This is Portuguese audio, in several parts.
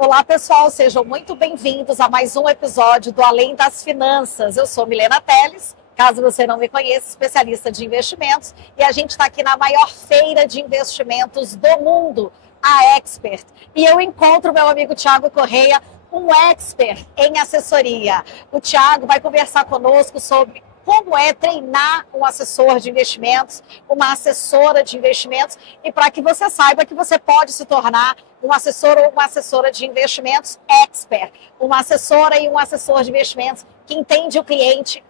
Olá, pessoal, sejam muito bem-vindos a mais um episódio do Além das Finanças. Eu sou Milena Teles, caso você não me conheça, especialista de investimentos, e a gente está aqui na maior feira de investimentos do mundo, a Expert. E eu encontro meu amigo Thiago Correia, um expert em assessoria. O Thiago vai conversar conosco sobre como é treinar um assessor de investimentos, uma assessora de investimentos, e para que você saiba que você pode se tornar um assessor ou uma assessora de investimentos expert, uma assessora e um assessor de investimentos que entende o cliente,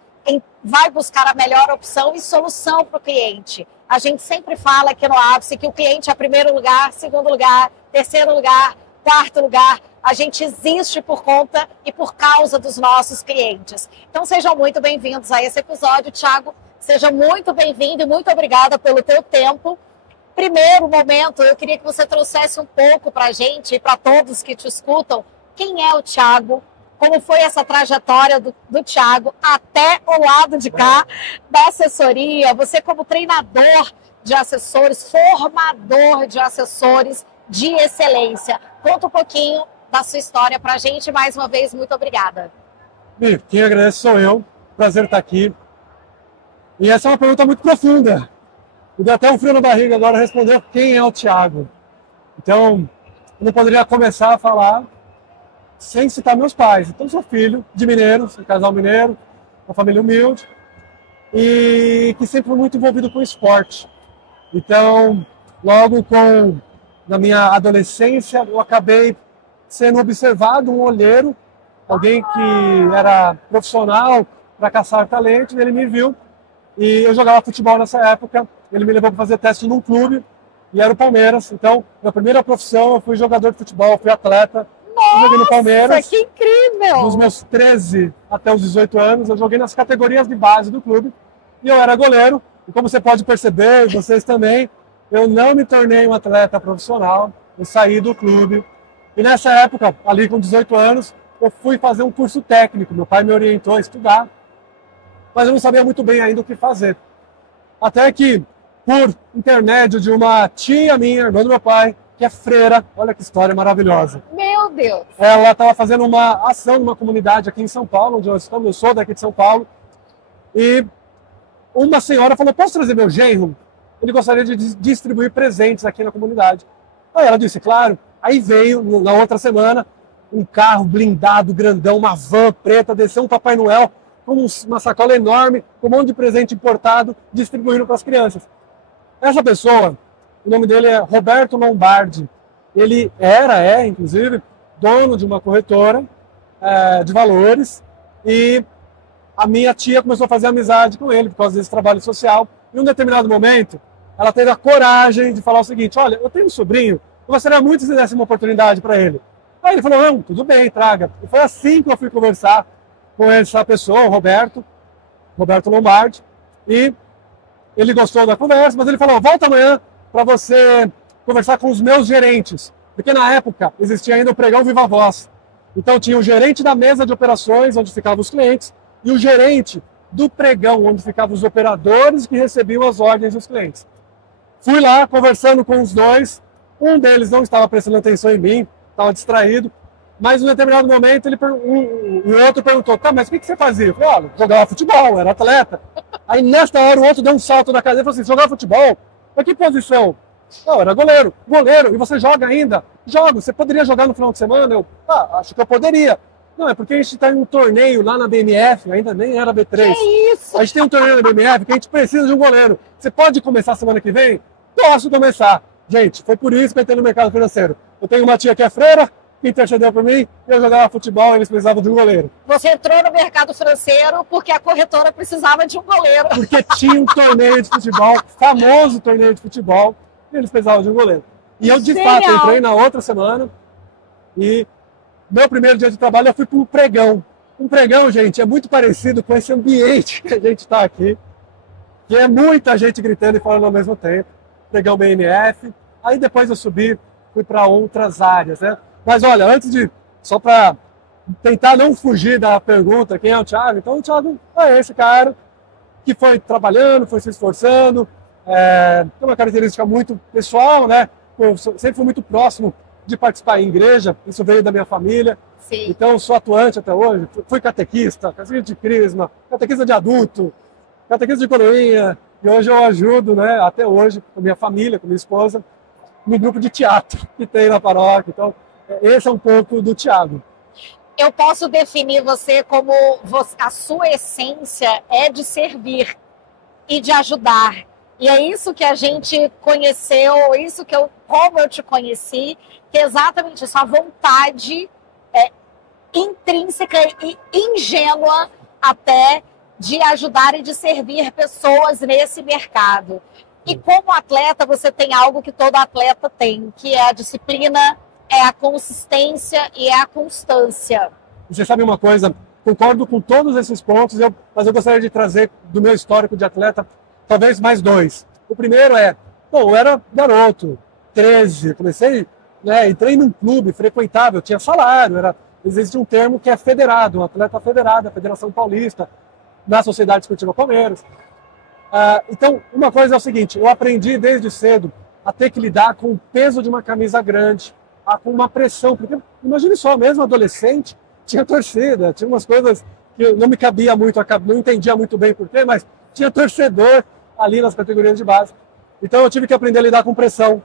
vai buscar a melhor opção e solução para o cliente. A gente sempre fala aqui no Ápice que o cliente é primeiro lugar, segundo lugar, terceiro lugar, quarto lugar. A gente existe por conta e por causa dos nossos clientes. Então sejam muito bem-vindos a esse episódio, Thiago. Seja muito bem-vindo e muito obrigada pelo teu tempo. Primeiro momento, eu queria que você trouxesse um pouco para a gente e para todos que te escutam, quem é o Thiago, como foi essa trajetória do Thiago até o lado de cá da assessoria, você como treinador de assessores, formador de assessores de excelência. Conta um pouquinho da sua história para a gente. Mais uma vez, muito obrigada. Quem agradece sou eu. Prazer estar aqui. E essa é uma pergunta muito profunda. Me deu até um frio na barriga agora responder quem é o Thiago. Então, eu não poderia começar a falar sem citar meus pais. Então, eu sou filho de mineiros, um casal mineiro, uma família humilde, e que sempre foi muito envolvido com esporte. Então, na minha adolescência, eu acabei sendo observado um olheiro, alguém que era profissional para caçar talento, e ele me viu. E eu jogava futebol nessa época, ele me levou para fazer teste num clube, e era o Palmeiras. Então, minha primeira profissão, eu fui jogador de futebol, fui atleta. Nossa, joguei no Palmeiras. Que incrível! Dos meus 13 até os 18 anos, eu joguei nas categorias de base do clube, e eu era goleiro. E como você pode perceber, vocês também, eu não me tornei um atleta profissional, eu saí do clube. E nessa época, ali com 18 anos, eu fui fazer um curso técnico. Meu pai me orientou a estudar, mas eu não sabia muito bem ainda o que fazer. Até que, por intermédio de uma tia minha, irmã do meu pai, que é freira, olha que história maravilhosa. Meu Deus! Ela estava fazendo uma ação numa comunidade aqui em São Paulo, onde eu sou daqui de São Paulo, e uma senhora falou, posso trazer meu genro? Ele gostaria de distribuir presentes aqui na comunidade. Aí ela disse, claro. Aí veio, na outra semana, um carro blindado, grandão, uma van preta, desceu um Papai Noel com uma sacola enorme, com um monte de presente importado, distribuindo para as crianças. Essa pessoa, o nome dele é Roberto Lombardi. Ele inclusive, dono de uma corretora de valores, e a minha tia começou a fazer amizade com ele por causa desse trabalho social. Em um determinado momento, ela teve a coragem de falar o seguinte, olha, eu tenho um sobrinho, eu gostaria muito se desse uma oportunidade para ele. Aí ele falou, não, tudo bem, traga. E foi assim que eu fui conversar com essa pessoa, o Roberto Lombardi, e ele gostou da conversa, mas ele falou, volta amanhã para você conversar com os meus gerentes, porque na época existia ainda o pregão Viva Voz. Então tinha o gerente da mesa de operações, onde ficavam os clientes, e o gerente do pregão, onde ficavam os operadores que recebiam as ordens dos clientes. Fui lá conversando com os dois, um deles não estava prestando atenção em mim, estava distraído, mas em um determinado momento o outro perguntou, tá, mas o que você fazia? Eu falei, olha, jogava futebol, era atleta. Aí nesta hora o outro deu um salto na cadeira e falou assim, jogava futebol? Mas que posição? Não, era goleiro. Goleiro, e você joga ainda? Jogo, você poderia jogar no final de semana? Eu, acho que eu poderia. Não, é porque a gente está em um torneio lá na BMF, ainda nem era B3. Que isso? A gente tem um torneio na BMF que a gente precisa de um goleiro. Você pode começar semana que vem? Posso começar. Gente, foi por isso que eu entrei no mercado financeiro. Eu tenho uma tia que é freira, que intercedeu por mim, eu jogava futebol e eles precisavam de um goleiro. Você entrou no mercado financeiro porque a corretora precisava de um goleiro. Porque tinha um torneio de futebol, famoso torneio de futebol, e eles precisavam de um goleiro. E eu, de fato, entrei na outra semana e meu primeiro dia de trabalho eu fui para um pregão. Um pregão, gente, é muito parecido com esse ambiente que a gente está aqui, que é muita gente gritando e falando ao mesmo tempo. Pregão BMF, aí depois eu fui para outras áreas, né? Mas olha, só para tentar não fugir da pergunta, quem é o Thiago? Então o Thiago é esse cara que foi trabalhando, foi se esforçando, tem uma característica muito pessoal, né? Eu sempre fui muito próximo de participar em igreja, isso veio da minha família. Sim. Então, sou atuante até hoje, fui catequista de crisma, catequista de adulto, catequista de coroinha, e hoje eu ajudo, né, até hoje, com minha família, com minha esposa, no grupo de teatro que tem na paróquia. Então, esse é um pouco do Thiago. Eu posso definir você como a sua essência é de servir e de ajudar. E é isso que a gente conheceu, isso que como eu te conheci, que é exatamente isso, a vontade intrínseca e ingênua até de ajudar e de servir pessoas nesse mercado. E como atleta, você tem algo que todo atleta tem, que é a disciplina, é a consistência e é a constância. Você sabe uma coisa, concordo com todos esses pontos, mas eu gostaria de trazer do meu histórico de atleta, talvez mais dois. O primeiro eu era garoto, 13, comecei, entrei num clube, frequentável, tinha salário, existe um termo que é federado, um atleta federado, a Federação Paulista, na Sociedade Esportiva Palmeiras. Então, uma coisa é o seguinte, eu aprendi desde cedo a ter que lidar com o peso de uma camisa grande, com uma pressão, porque imagine só, mesmo adolescente, tinha torcida, tinha umas coisas que eu não me cabia muito, não entendia muito bem porquê, mas tinha torcedor ali nas categorias de base. Então eu tive que aprender a lidar com pressão,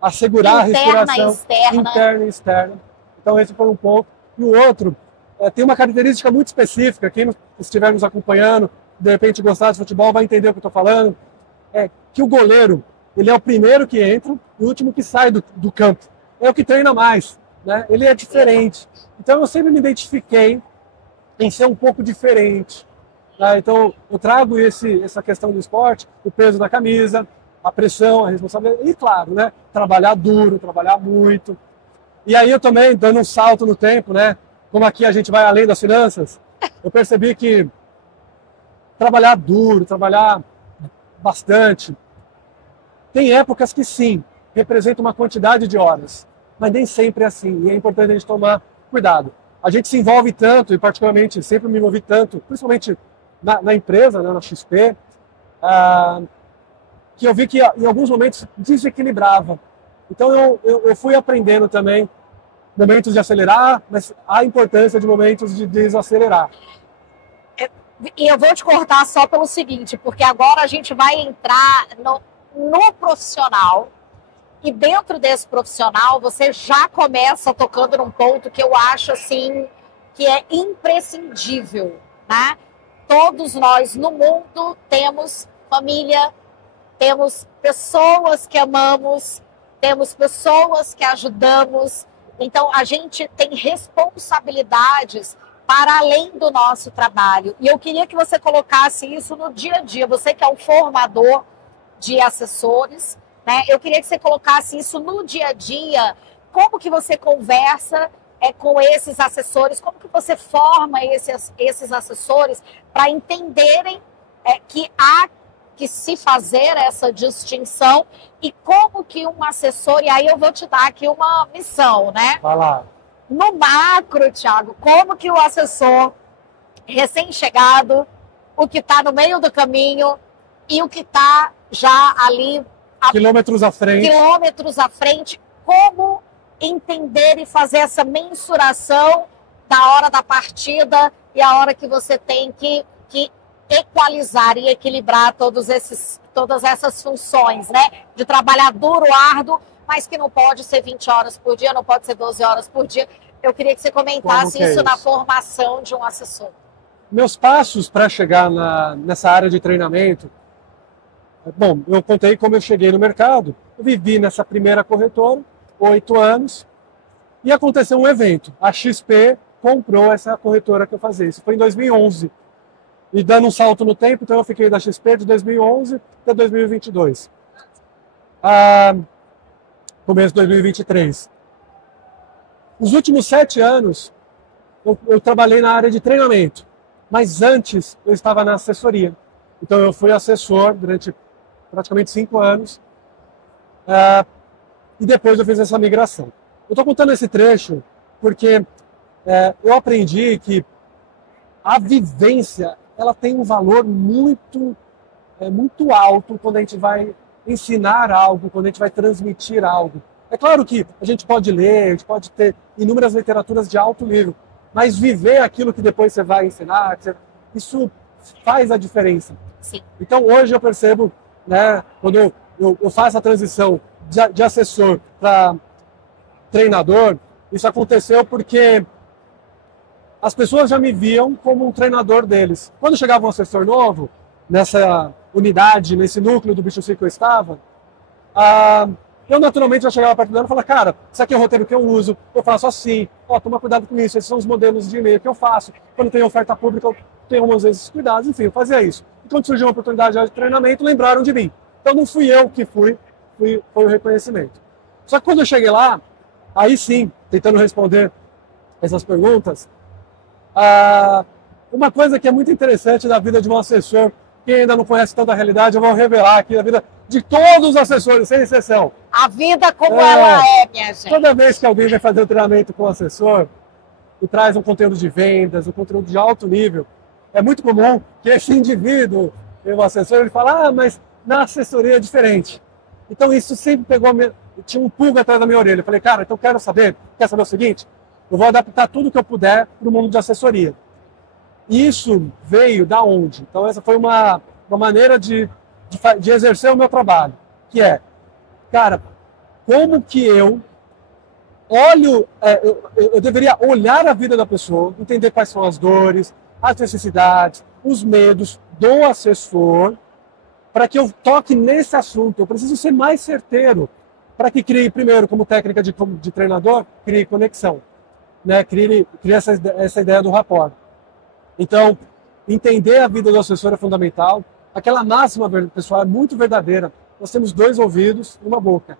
a segurar a respiração, interna e externa. Então esse foi um ponto. E o outro, tem uma característica muito específica, quem estiver nos acompanhando, de repente gostar de futebol, vai entender o que eu estou falando, é que o goleiro, ele é o primeiro que entra e o último que sai do campo. É o que treina mais, né? Ele é diferente. Então eu sempre me identifiquei em ser um pouco diferente. Tá? Então eu trago essa questão do esporte, o peso da camisa, a pressão, a responsabilidade, e claro, né? Trabalhar duro, trabalhar muito. E aí eu também, dando um salto no tempo, né? Como aqui a gente vai além das finanças, eu percebi que trabalhar duro, trabalhar bastante, tem épocas que sim, representa uma quantidade de horas, mas nem sempre é assim, e é importante a gente tomar cuidado. A gente se envolve tanto, e particularmente sempre me envolvi tanto, principalmente na empresa, né, na XP, que eu vi que em alguns momentos desequilibrava. Então eu fui aprendendo também momentos de acelerar, mas a importância de momentos de desacelerar. E eu vou te cortar só pelo seguinte, porque agora a gente vai entrar no profissional, e dentro desse profissional você já começa tocando num ponto que eu acho assim que é imprescindível, né? Todos nós no mundo temos família, temos pessoas que amamos, temos pessoas que ajudamos, então a gente tem responsabilidades para além do nosso trabalho. E eu queria que você colocasse isso no dia a dia. Você que é um formador de assessores, né? Eu queria que você colocasse isso no dia a dia. Como que você conversa com esses assessores? Como que você forma esses assessores para entenderem que há que se fazer essa distinção e como que um assessor... E aí eu vou te dar aqui uma missão, né? Vai lá. No macro, Thiago, como que o assessor recém-chegado, o que está no meio do caminho e o que está já ali... Quilômetros à frente, como entender e fazer essa mensuração da hora da partida e a hora que você tem que equalizar e equilibrar todas essas funções, né? De trabalhar duro, árduo, mas que não pode ser 20 horas por dia, não pode ser 12 horas por dia. Eu queria que você comentasse isso na formação de um assessor. Meus passos para chegar nessa área de treinamento, bom, eu contei como eu cheguei no mercado, eu vivi nessa primeira corretora, 8 anos, e aconteceu um evento. A XP comprou essa corretora que eu fazia. Isso foi em 2011. E dando um salto no tempo, então eu fiquei da XP de 2011 até 2022. Começo de 2023. Nos últimos 7 anos, eu trabalhei na área de treinamento. Mas antes, eu estava na assessoria. Então eu fui assessor durante praticamente 5 anos. E depois eu fiz essa migração. Eu estou contando esse trecho porque eu aprendi que a vivência ela tem um valor muito alto quando a gente vai ensinar algo, quando a gente vai transmitir algo. É claro que a gente pode ler, a gente pode ter inúmeras literaturas de alto nível, mas viver aquilo que depois você vai ensinar, isso faz a diferença. Sim. Então hoje eu percebo, né, quando eu faço a transição de assessor para treinador, isso aconteceu porque as pessoas já me viam como um treinador deles. Quando chegava um assessor novo, nessa unidade, nesse núcleo do B2C que eu estava, eu naturalmente já chegava perto dela e falava, cara, isso aqui é o roteiro que eu uso, eu faço assim, toma cuidado com isso, esses são os modelos de e-mail que eu faço, quando tem oferta pública eu tenho umas vezes cuidados, enfim, eu fazia isso. E quando surgiu uma oportunidade de treinamento, lembraram de mim. Então não fui eu que foi o reconhecimento. Só que quando eu cheguei lá, aí sim, tentando responder essas perguntas, uma coisa que é muito interessante da vida de um assessor, quem ainda não conhece tanta realidade, eu vou revelar aqui a vida de todos os assessores, sem exceção. A vida como ela é, minha gente. Toda vez que alguém vai fazer o treinamento com o assessor e traz um conteúdo de vendas, um conteúdo de alto nível, é muito comum que esse indivíduo, o assessor, ele fala, mas na assessoria é diferente. Então isso sempre tinha um pulga atrás da minha orelha. Eu falei, cara, então quer saber o seguinte? Eu vou adaptar tudo que eu puder para o mundo de assessoria. Isso veio da onde? Então essa foi uma maneira de exercer o meu trabalho, que é, cara, como que eu olho, eu deveria olhar a vida da pessoa, entender quais são as dores, as necessidades, os medos do assessor, para que eu toque nesse assunto. Eu preciso ser mais certeiro, para que crie, primeiro, como técnica de treinador, crie conexão, né? Crie essa ideia do rapport. Então, entender a vida do assessor é fundamental. Aquela máxima, pessoal, é muito verdadeira. Nós temos 2 ouvidos e uma boca.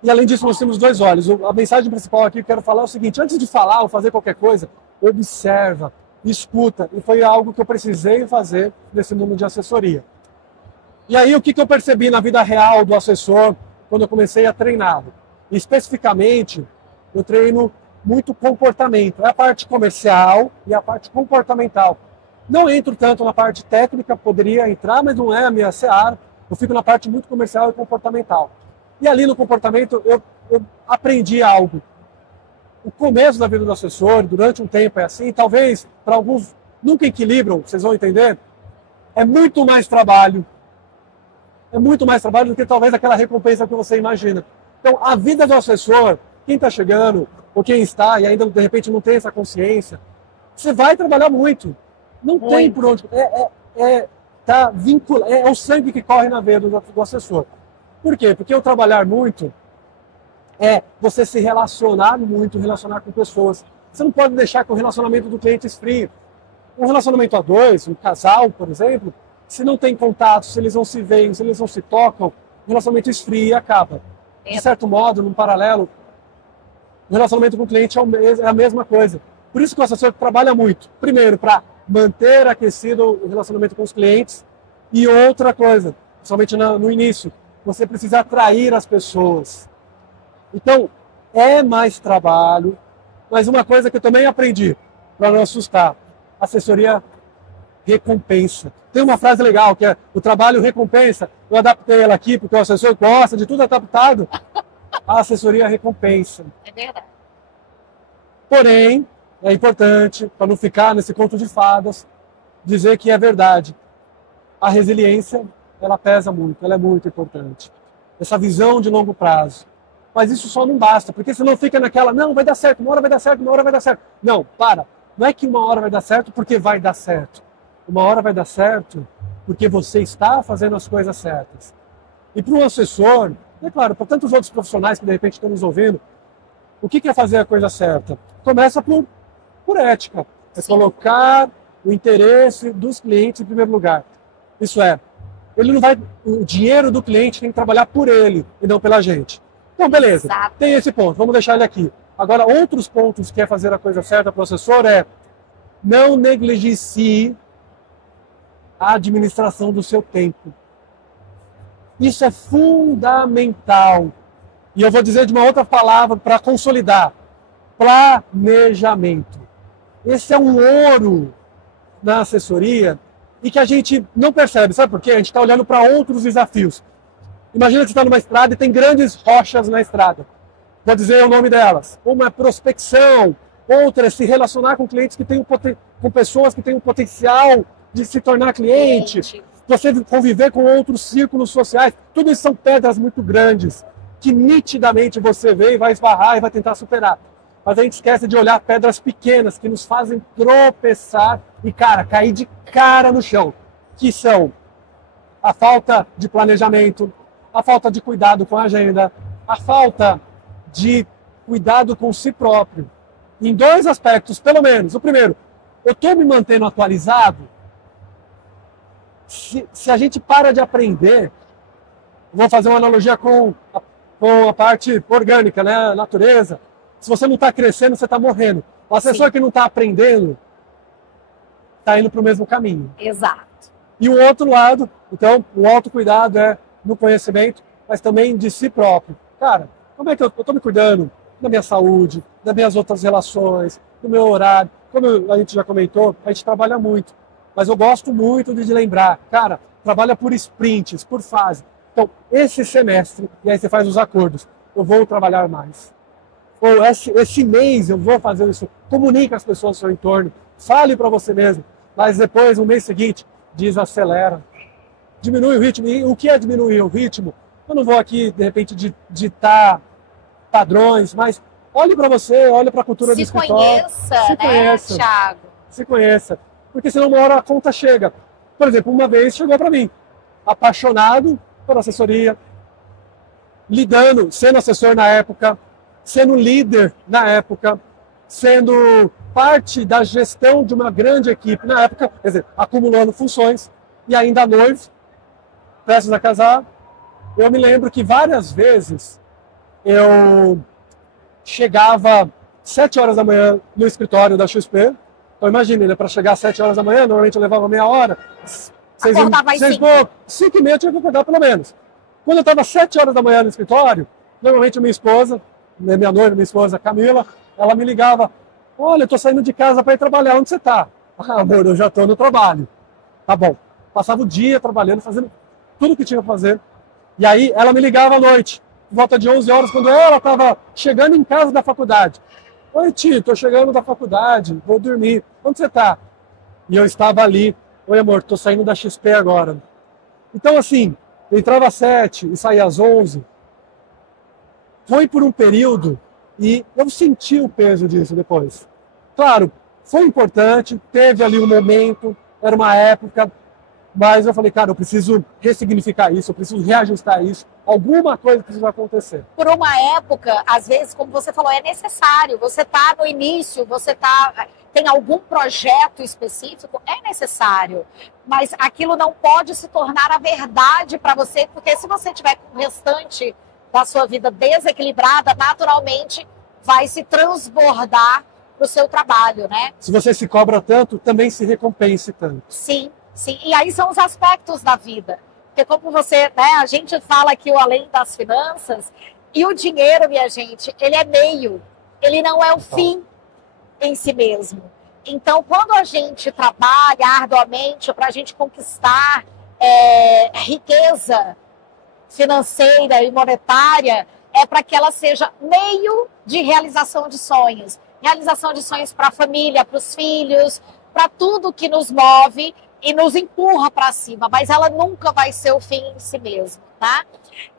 E, além disso, nós temos 2 olhos. A mensagem principal aqui que eu quero falar é o seguinte, antes de falar ou fazer qualquer coisa, observa, escuta. E foi algo que eu precisei fazer nesse mundo de assessoria. E aí, o que eu percebi na vida real do assessor quando eu comecei a treiná-lo? Especificamente, eu treino muito comportamento. É a parte comercial e a parte comportamental. Não entro tanto na parte técnica, poderia entrar, mas não é a minha seara. Eu fico na parte muito comercial e comportamental. E ali no comportamento eu aprendi algo. O começo da vida do assessor, durante um tempo é assim, talvez para alguns nunca equilibram, vocês vão entender, é muito mais trabalho. É muito mais trabalho do que talvez aquela recompensa que você imagina. Então a vida do assessor, quem está chegando, ou quem está e ainda de repente não tem essa consciência, você vai trabalhar muito. Não tem por onde. Tá vinculado, é o sangue que corre na veia do assessor. Por quê? Porque o trabalhar muito é você se relacionar muito, relacionar com pessoas. Você não pode deixar que o relacionamento do cliente esfrie. Um relacionamento a 2, um casal, por exemplo, se não tem contato, se eles não se veem, se eles não se tocam, o relacionamento esfria e acaba. De certo modo, num paralelo, o relacionamento com o cliente é a mesma coisa. Por isso que o assessor trabalha muito. Primeiro, para manter aquecido o relacionamento com os clientes. E outra coisa, principalmente no início, você precisa atrair as pessoas. Então, é mais trabalho. Mas uma coisa que eu também aprendi, para não assustar, assessoria recompensa. Tem uma frase legal, que é o trabalho recompensa. Eu adaptei ela aqui, porque o assessor gosta de tudo adaptado. A assessoria recompensa. É verdade. Porém, é importante, para não ficar nesse conto de fadas, dizer que é verdade. A resiliência, ela pesa muito, ela é muito importante. Essa visão de longo prazo. Mas isso só não basta, porque senão fica naquela, não, vai dar certo, uma hora vai dar certo, uma hora vai dar certo. Não, para. Não é que uma hora vai dar certo porque vai dar certo. Uma hora vai dar certo porque você está fazendo as coisas certas. E para um assessor, é claro, para tantos outros profissionais que de repente estão nos ouvindo, o que é fazer a coisa certa? Começa por ética. É colocar o interesse dos clientes em primeiro lugar. Isso é, ele não vai, o dinheiro do cliente tem que trabalhar por ele e não pela gente. Então, beleza, tem esse ponto, vamos deixar ele aqui. Agora, outros pontos que é fazer a coisa certa para o assessor é não negligencie a administração do seu tempo. Isso é fundamental. E eu vou dizer de uma outra palavra para consolidar. Planejamento. Esse é um ouro na assessoria e que a gente não percebe. Sabe por quê? A gente está olhando para outros desafios. Imagina que você está numa estrada e tem grandes rochas na estrada. Vou dizer o nome delas. Uma é prospecção, outra é se relacionar com clientes que têm com pessoas que têm o potencial de se tornar cliente. Você conviver com outros círculos sociais. Tudo isso são pedras muito grandes que nitidamente você vê e vai esbarrar e vai tentar superar. Mas a gente esquece de olhar pedras pequenas que nos fazem tropeçar e, cara, cair de cara no chão. Que são a falta de planejamento, a falta de cuidado com a agenda, a falta de cuidado com si próprio. Em dois aspectos, pelo menos. O primeiro, eu estou me mantendo atualizado. Se a gente para de aprender, vou fazer uma analogia com a parte orgânica, né? A natureza. Se você não está crescendo, você está morrendo. O assessor que não está aprendendo está indo para o mesmo caminho. Exato. E o outro lado, então, o autocuidado é no conhecimento, mas também de si próprio. Cara, como é que eu estou me cuidando da minha saúde, das minhas outras relações, do meu horário? Como a gente já comentou, a gente trabalha muito. Mas eu gosto muito de lembrar, cara, trabalha por sprints, por fase. Então, esse semestre, e aí você faz os acordos, eu vou trabalhar mais. Ou esse mês eu vou fazer isso. Comunique as pessoas ao seu entorno. Fale para você mesmo. Mas depois, no mês seguinte, desacelera. Diminui o ritmo. E o que é diminuir o ritmo? Eu não vou aqui, de repente, ditar padrões, mas olhe para você, olhe para a cultura do escritório. Se conheça, Thiago? Se conheça. Porque senão uma hora a conta chega. Por exemplo, uma vez chegou para mim, apaixonado por assessoria, sendo assessor na época, sendo líder na época, sendo parte da gestão de uma grande equipe na época, quer dizer, acumulando funções, e ainda noivo, prestes a casar. Eu me lembro que várias vezes eu chegava 7 horas da manhã no escritório da XP. Então imagine, né, para chegar às 7 horas da manhã, normalmente eu levava meia hora. Acordava às 5. 5h30 eu tinha que acordar pelo menos. Quando eu estava 7 horas da manhã no escritório, normalmente minha esposa, minha noiva, minha esposa Camila, ela me ligava: olha, eu estou saindo de casa para ir trabalhar, onde você está? Ah, amor, eu já estou no trabalho. Tá bom. Passava o dia trabalhando, fazendo tudo o que tinha que fazer. E aí ela me ligava à noite, por volta de 11 horas, quando ela estava chegando em casa da faculdade. Oi, tio, estou chegando da faculdade, vou dormir. Onde você está? E eu estava ali. Oi, amor, estou saindo da XP agora. Então, assim, eu entrava às 7 e saía às 11. Foi por um período e eu senti o peso disso depois. Claro, foi importante, teve ali um momento, era uma época, mas eu falei, cara, eu preciso ressignificar isso, eu preciso reajustar isso, alguma coisa precisa acontecer. Por uma época, às vezes, como você falou, é necessário, você está no início, tem algum projeto específico, é necessário, mas aquilo não pode se tornar a verdade para você, porque se você tiver com o restante da sua vida desequilibrada, naturalmente vai se transbordar para o seu trabalho, né? Se você se cobra tanto, também se recompense tanto. Sim, sim. E aí são os aspectos da vida. Porque como você, né, a gente fala aqui o além das finanças, e o dinheiro, minha gente, ele é meio, ele não é o fim em si mesmo. Então, quando a gente trabalha arduamente para a gente conquistar riqueza financeira e monetária, é para que ela seja meio de realização de sonhos. Realização de sonhos para a família, para os filhos, para tudo que nos move e nos empurra para cima, mas ela nunca vai ser o fim em si mesmo, tá?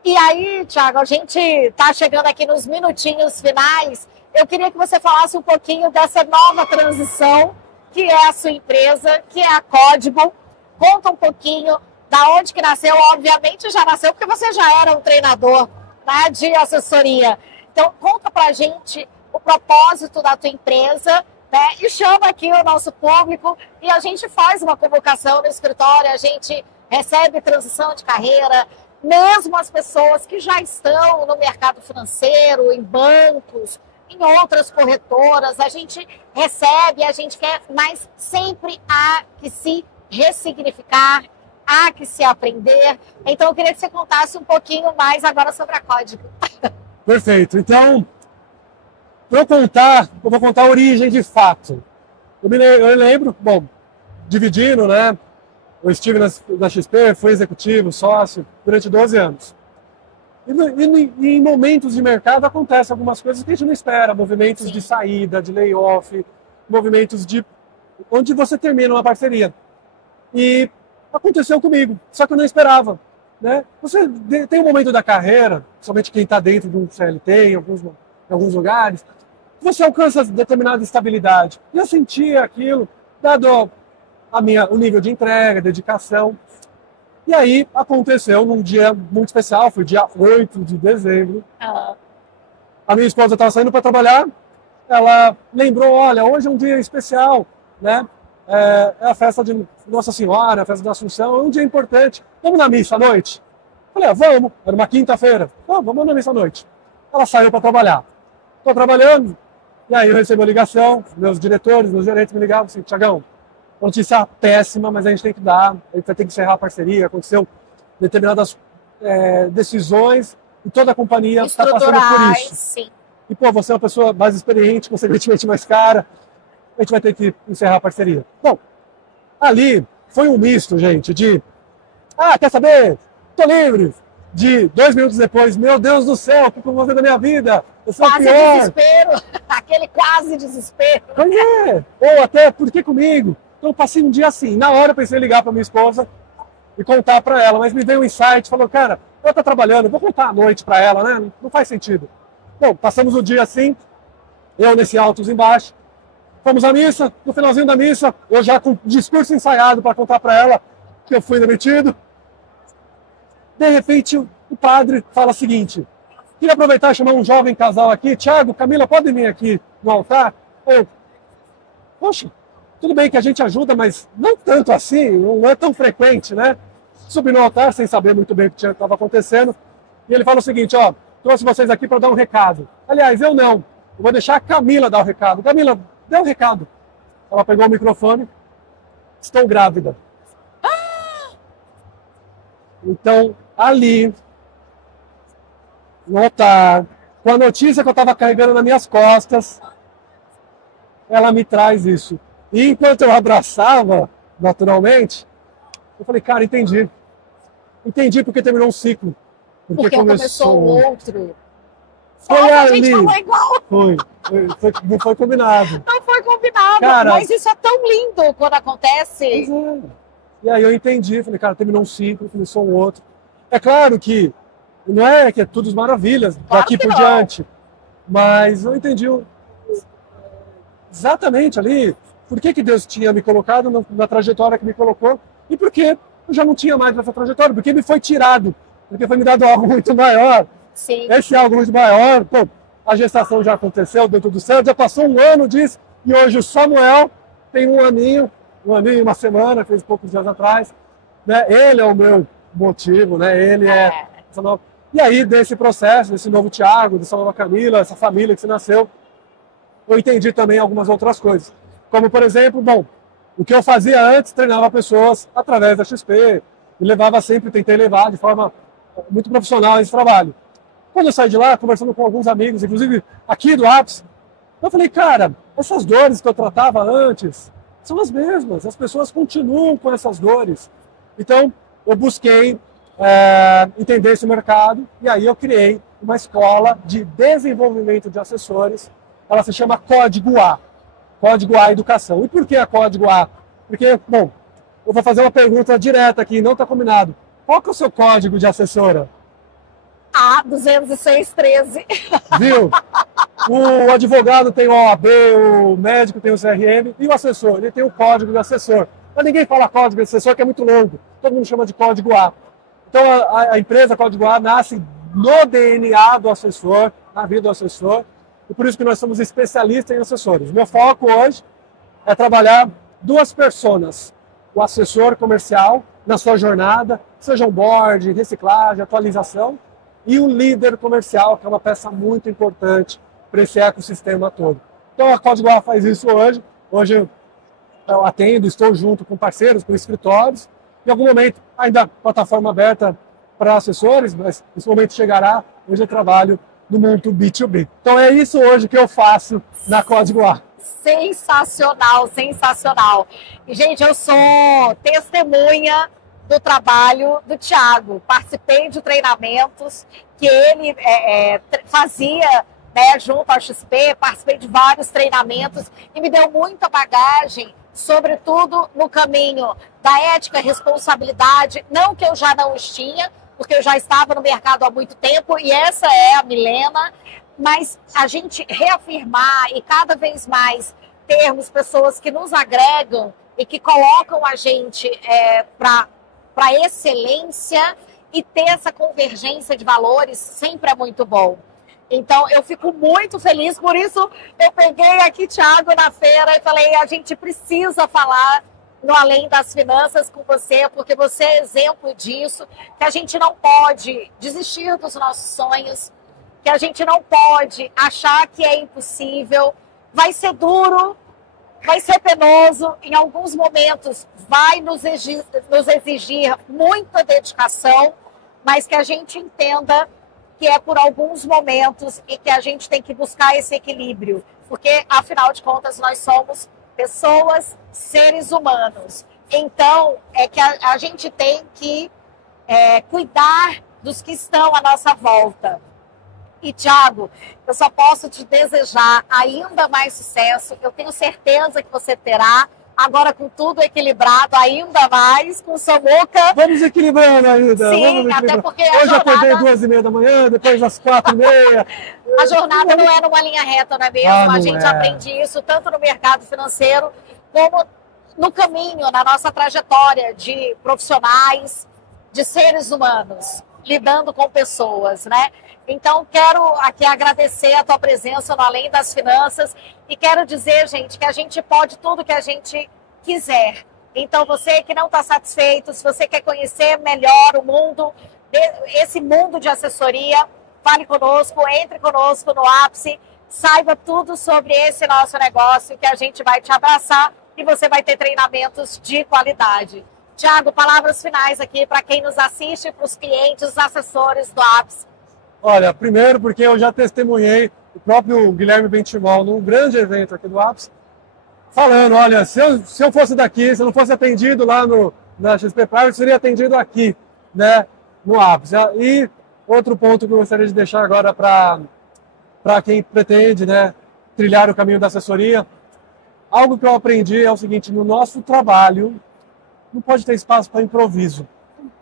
E aí, Thiago, a gente está chegando aqui nos minutinhos finais. Eu queria que você falasse um pouquinho dessa nova transição que é a sua empresa, que é a Código. Conta um pouquinho da onde que nasceu. Obviamente já nasceu porque você já era um treinador, né, de assessoria. Então, conta pra gente o propósito da tua empresa, né, e chama aqui o nosso público e a gente faz uma convocação no escritório, a gente recebe transição de carreira, mesmo as pessoas que já estão no mercado financeiro, em bancos, em outras corretoras, a gente recebe, a gente quer, mas sempre há que se ressignificar, há que se aprender. Então, eu queria que você contasse um pouquinho mais agora sobre a Código. Perfeito. Então, para eu vou contar a origem de fato. Eu lembro, bom, dividindo, né? Eu estive na XP, fui executivo, sócio, durante 12 anos. E em momentos de mercado acontecem algumas coisas que a gente não espera, movimentos de saída, de layoff, movimentos de onde você termina uma parceria. E aconteceu comigo, só que eu não esperava. Né? Você tem um momento da carreira, somente quem está dentro de um CLT, em alguns lugares, você alcança determinada estabilidade. E eu sentia aquilo, dado o nível de entrega, dedicação. E aí aconteceu num dia muito especial, foi dia 8 de dezembro. A minha esposa estava saindo para trabalhar, ela lembrou, olha, hoje é um dia especial, né? É a festa de Nossa Senhora, a festa da Assunção, é um dia importante. Vamos na missa à noite? Falei, vamos, era uma quinta-feira. Vamos na missa à noite. Ela saiu para trabalhar. Estou trabalhando, e aí eu recebo a ligação, meus diretores, meus gerentes me ligavam assim, Tiagão, notícia péssima, mas a gente tem que dar, a gente vai ter que encerrar a parceria, aconteceu determinadas decisões e toda a companhia está passando por isso. Sim. E, pô, você é uma pessoa mais experiente, consequentemente mais cara, a gente vai ter que encerrar a parceria. Bom, ali foi um misto, gente, de quer saber? Tô livre. De 2 minutos depois, meu Deus do céu, o que eu vou fazer da minha vida? Eu sou quase pior. Desespero, aquele quase desespero. Pois é, ou até, por que comigo? Então eu passei um dia assim, na hora eu pensei em ligar para minha esposa e contar para ela, mas me veio um insight, falou, cara, ela tá trabalhando, vou contar à noite para ela, né? Não faz sentido. Bom, passamos o dia assim, eu nesse altos embaixo, fomos à missa, no finalzinho da missa, eu já com discurso ensaiado para contar para ela que eu fui demitido. De repente, o padre fala o seguinte, queria aproveitar e chamar um jovem casal aqui, Tiago, Camila, podem vir aqui no altar? Poxa, tudo bem que a gente ajuda, mas não tanto assim, não é tão frequente, né? Subi no altar sem saber muito bem o que estava acontecendo, e ele fala o seguinte, ó, trouxe vocês aqui para dar um recado. Aliás, eu não, eu vou deixar a Camila dar o recado. Camila, dê um recado. Ela pegou o microfone, estou grávida. Então, ali, no altar, com a notícia que eu estava carregando nas minhas costas, ela me traz isso. E enquanto eu abraçava, naturalmente, eu falei, cara, entendi. Entendi porque terminou um ciclo. Porque começou outro. Foi a ali. gente falou igual. Não foi combinado. Não foi combinado. Cara, mas isso é tão lindo quando acontece. Pois é. E aí eu entendi, falei, cara, terminou um ciclo, começou um outro. É claro que não é que é tudo maravilhas daqui por diante, mas eu entendi exatamente ali por que Deus tinha me colocado na trajetória que me colocou e por que eu já não tinha mais essa trajetória, porque me foi tirado, porque foi me dado algo muito maior. Sim. Esse algo muito maior, pô, a gestação já aconteceu, deu tudo certo, já passou um ano disso, e hoje o Samuel tem um aninho e uma semana, fez poucos dias atrás, né? Ele é o meu motivo, né? Ele é essa nova... E aí, desse processo, desse novo Tiago, dessa nova Camila, essa família que se nasceu, eu entendi também algumas outras coisas. Como, por exemplo, bom, o que eu fazia antes, treinava pessoas através da XP, e levava sempre, tentei levar de forma muito profissional esse trabalho. Quando eu saí de lá, conversando com alguns amigos, inclusive aqui do Ápice, eu falei, cara, essas dores que eu tratava antes são as mesmas, as pessoas continuam com essas dores. Então, eu busquei entender esse mercado e aí eu criei uma escola de desenvolvimento de assessores, ela se chama Código A, Código A Educação. E por que a Código A? Porque, bom, eu vou fazer uma pergunta direta aqui, não está combinado. Qual que é o seu código de assessora? A20613. Viu? O advogado tem o OAB, o médico tem o CRM e o assessor, ele tem o código de assessor. Mas ninguém fala código de assessor, que é muito longo. Todo mundo chama de código A. Então a empresa Código A nasce no DNA do assessor, na vida do assessor, e por isso que nós somos especialistas em assessores. Meu foco hoje é trabalhar duas personas. O assessor comercial, na sua jornada, seja onboard, reciclagem, atualização, e o líder comercial, que é uma peça muito importante para esse ecossistema todo. Então a Código A faz isso hoje. Hoje eu atendo, estou junto com parceiros, com escritórios. Em algum momento, ainda plataforma aberta para assessores, mas esse momento chegará. Hoje eu trabalho no mundo B2B. Então é isso hoje que eu faço na Código A. Sensacional, sensacional. E, gente, eu sou testemunha do trabalho do Thiago. Participei de treinamentos que ele fazia, né, junto ao XP, participei de vários treinamentos e me deu muita bagagem, sobretudo no caminho da ética, responsabilidade, não que eu já não os tinha, porque eu já estava no mercado há muito tempo e essa é a Milena, mas a gente reafirmar e cada vez mais termos pessoas que nos agregam e que colocam a gente para excelência e ter essa convergência de valores sempre é muito bom. Então, eu fico muito feliz, por isso eu peguei aqui, Thiago, na feira e falei, a gente precisa falar no Além das Finanças com você, porque você é exemplo disso, que a gente não pode desistir dos nossos sonhos, que a gente não pode achar que é impossível, vai ser duro, vai ser penoso, em alguns momentos vai nos exigir muita dedicação, mas que a gente entenda que é por alguns momentos e que a gente tem que buscar esse equilíbrio, porque, afinal de contas, nós somos pessoas, seres humanos. Então, é que a gente tem que cuidar dos que estão à nossa volta. E, Thiago, eu só posso te desejar ainda mais sucesso. Eu tenho certeza que você terá. Agora, com tudo equilibrado, ainda mais, com o Samuca. Vamos equilibrando ainda. Sim, vamos equilibrando. até porque Hoje eu acordei 2h30 da manhã, depois às 4h30. A jornada não é numa linha reta, não é mesmo? A gente aprende isso tanto no mercado financeiro como no caminho, na nossa trajetória de profissionais, de seres humanos, lidando com pessoas, né? Então, quero aqui agradecer a tua presença no Além das Finanças e quero dizer, gente, que a gente pode tudo que a gente quiser. Então, você que não está satisfeito, se você quer conhecer melhor o mundo, esse mundo de assessoria, fale conosco, entre conosco no Ápice, saiba tudo sobre esse nosso negócio que a gente vai te abraçar e você vai ter treinamentos de qualidade. Thiago, palavras finais aqui para quem nos assiste, para os clientes, os assessores do Ápice. Olha, primeiro porque eu já testemunhei o próprio Guilherme Benchimol num grande evento aqui do Ápice, falando, olha, se eu fosse daqui, se eu não fosse atendido lá na XP Private, seria atendido aqui, né, no Ápice. E outro ponto que eu gostaria de deixar agora para quem pretende, né, trilhar o caminho da assessoria, algo que eu aprendi é o seguinte, no nosso trabalho não pode ter espaço para improviso.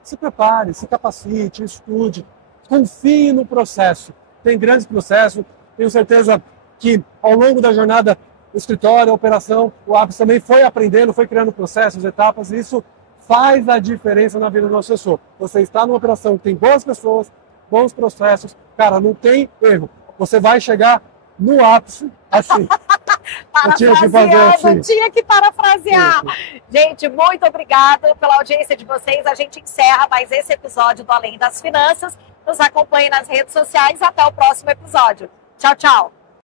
Se prepare, se capacite, estude, confie no processo. Tem grandes processos, tenho certeza que ao longo da jornada, o escritório, a operação, o Ápice também foi aprendendo, foi criando processos, etapas, e isso faz a diferença na vida do assessor. Você está numa operação que tem boas pessoas, bons processos, cara, não tem erro. Você vai chegar no ápice assim. Parafraseando, tinha que parafrasear. Gente, muito obrigada pela audiência de vocês. A gente encerra mais esse episódio do Além das Finanças. Nos acompanhe nas redes sociais. Até o próximo episódio. Tchau, tchau.